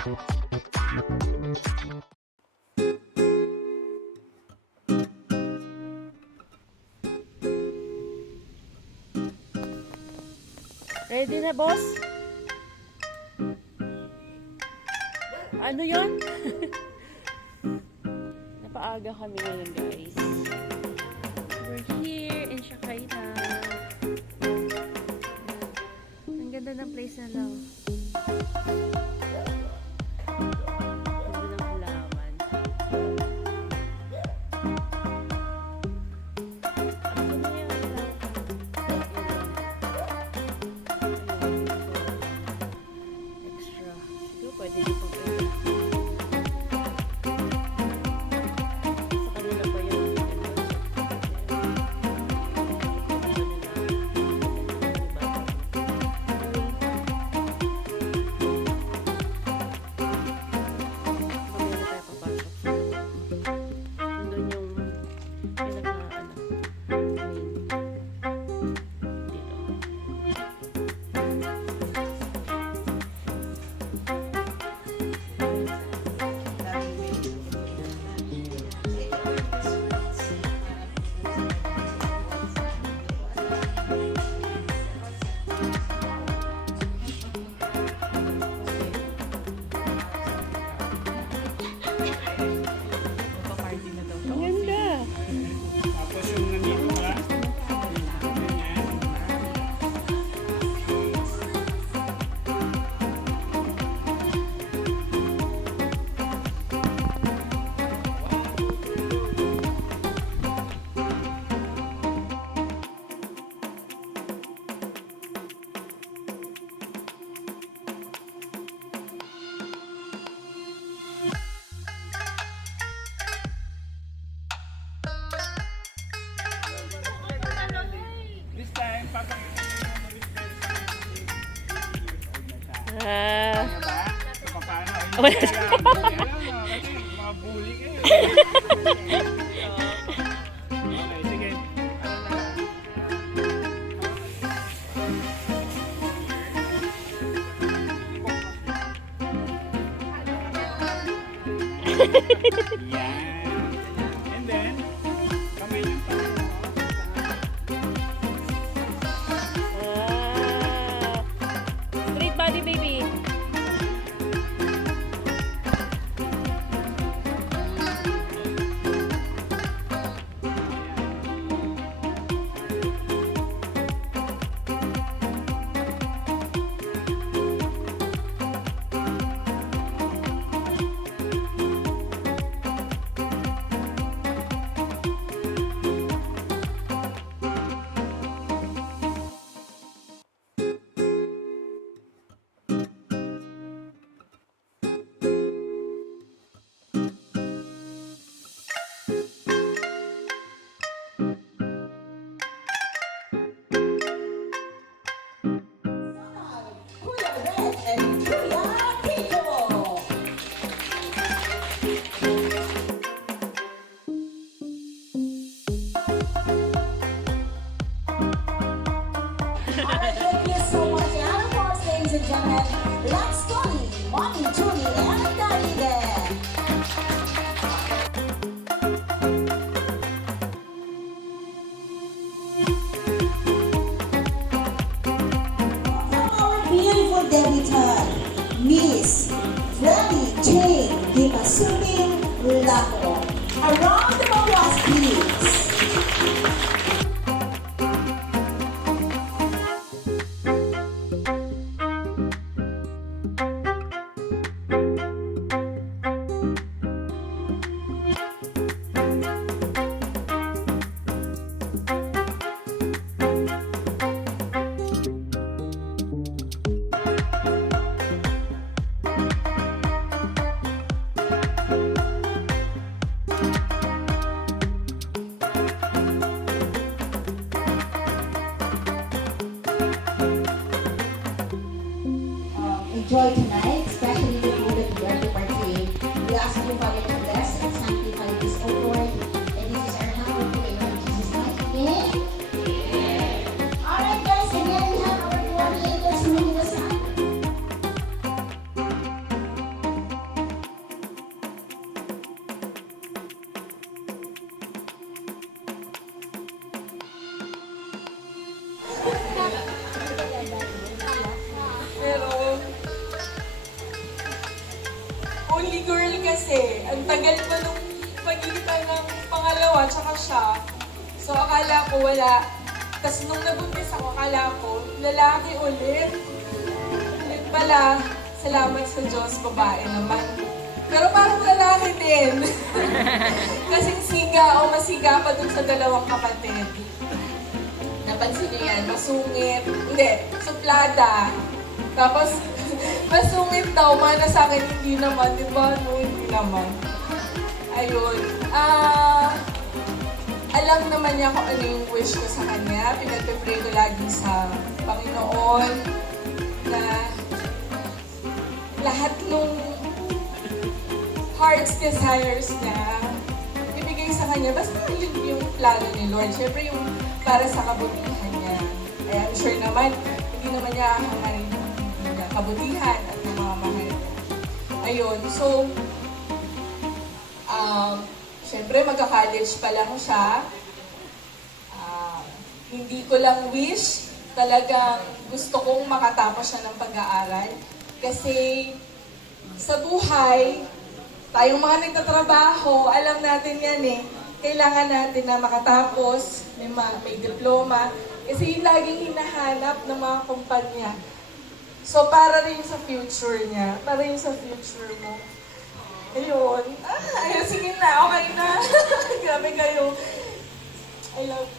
Ready na, boss? Ano yun? Napaaga kami ngayon, guys. We're here in Shakaina. Ang ganda ng place na lang. Ganda ng halaman. Ako na yan. Extra. Siguro pwede din pang And then, kamay ng paa mo. Straight body, baby. Let's go! Mommy, Julie, and Daddy there. Our beautiful debutante, Miss Freddy Jane Dimasuming Laco. A round of applause, please. Enjoy tonight, especially the food that we are to partake. We ask you, Father, to bless and sanctify this, O Lord. And this is our humble prayer in Jesus' mighty name. Alright, guys, again we have our coordinators moving us up. akala ko wala. Tapos nung nabuntis ako, akala ko, lalaki ulit. Ulit pala, salamat sa Diyos, babae naman. Pero parang lalaki din. Kasing siga o masiga pa dun sa dalawang kapatid. Napansin niyo yan, masungit. Hindi, suplada. Tapos, masungit daw, mana sa akin, hindi naman. Di ba? No, hindi naman. Ayun. Alam naman niya kung ano yung wish ko sa kanya. Pinag-pray ko lagi sa Panginoon na lahat nung heart's desires niya, ibigay sa kanya. Basta yun yung plano ni Lord. Siyempre yung para sa kabutihan niya. Kaya I'm sure naman, hindi naman niya hangarin yung kabutihan at ng mga mahal. Ayun. So, siyempre magka-college pa lang siya. Hindi ko lang wish, talagang gusto kong makatapos siya ng pag-aaral. Kasi sa buhay, tayong mga nagtatrabaho, alam natin yan eh. Kailangan natin na makatapos, may diploma. Kasi yung laging hinahanap ng mga kumpanya. So para rin sa future niya, para rin sa future mo. Ayun. Ayun, sige na, okay na. Grabe kayo. I love